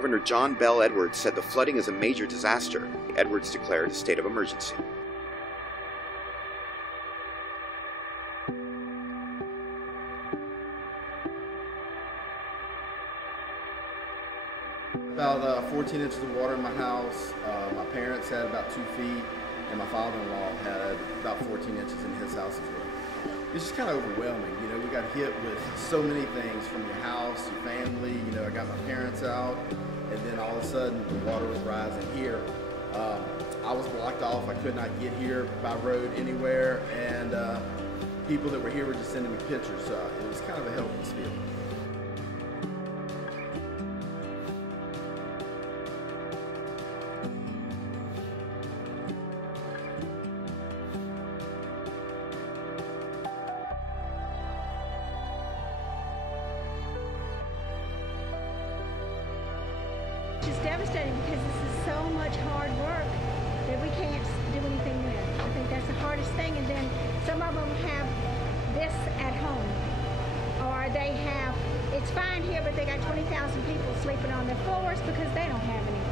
Governor John Bell Edwards said the flooding is a major disaster. Edwards declared a state of emergency. About 14 inches of water in my house. My parents had about 2 feet, and my father-in-law had about 14 inches in his house as well. It's just kind of overwhelming. You know, we got hit with so many things from your house, your family. You know, I got my parents out, and then all of a sudden the water was rising here. I was blocked off. I could not get here by road anywhere, and people that were here were just sending me pictures. It was kind of a helpless feeling. It's devastating because this is so much hard work that we can't do anything with. I think that's the hardest thing. And then some of them have this at home, or they have, it's fine here, but they got 20,000 people sleeping on their floors because they don't have anything.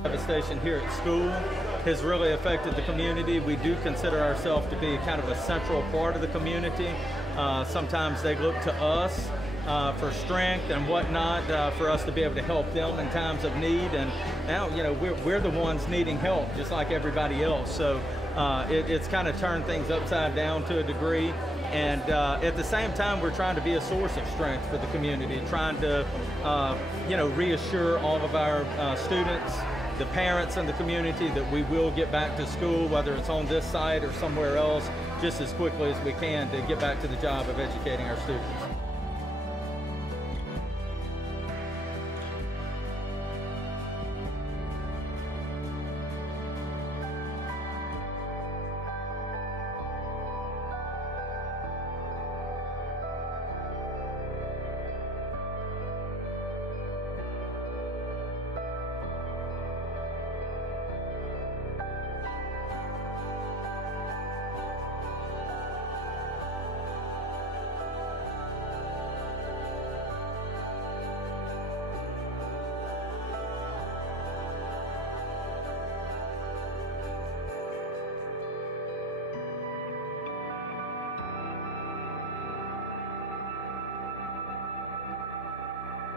Devastation here at school has really affected the community. We do consider ourselves to be kind of a central part of the community. Sometimes they look to us for strength and whatnot, for us to be able to help them in times of need. And now, you know, we're the ones needing help, just like everybody else. So it's kind of turned things upside down to a degree. And at the same time, we're trying to be a source of strength for the community, trying to, you know, reassure all of our students, the parents in the community, that we will get back to school, whether it's on this site or somewhere else, just as quickly as we can to get back to the job of educating our students.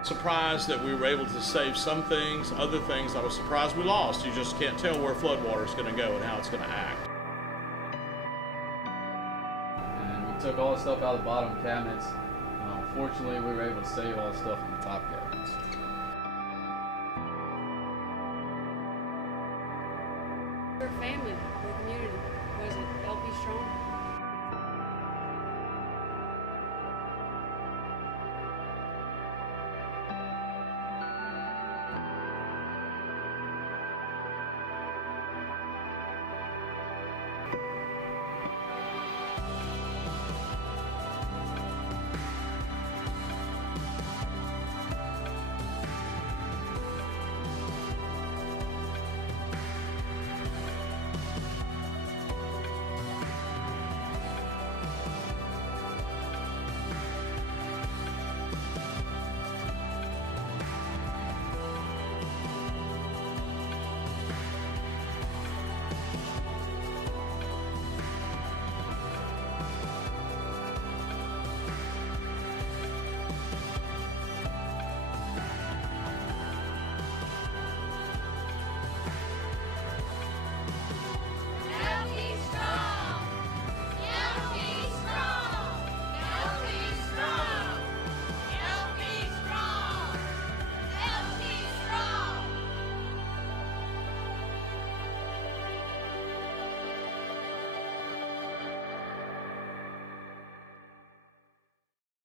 Surprised that we were able to save some things, other things I was surprised we lost. You just can't tell where floodwater is going to go and how it's going to act. And we took all the stuff out of the bottom cabinets. Fortunately, we were able to save all the stuff in the top cabinets.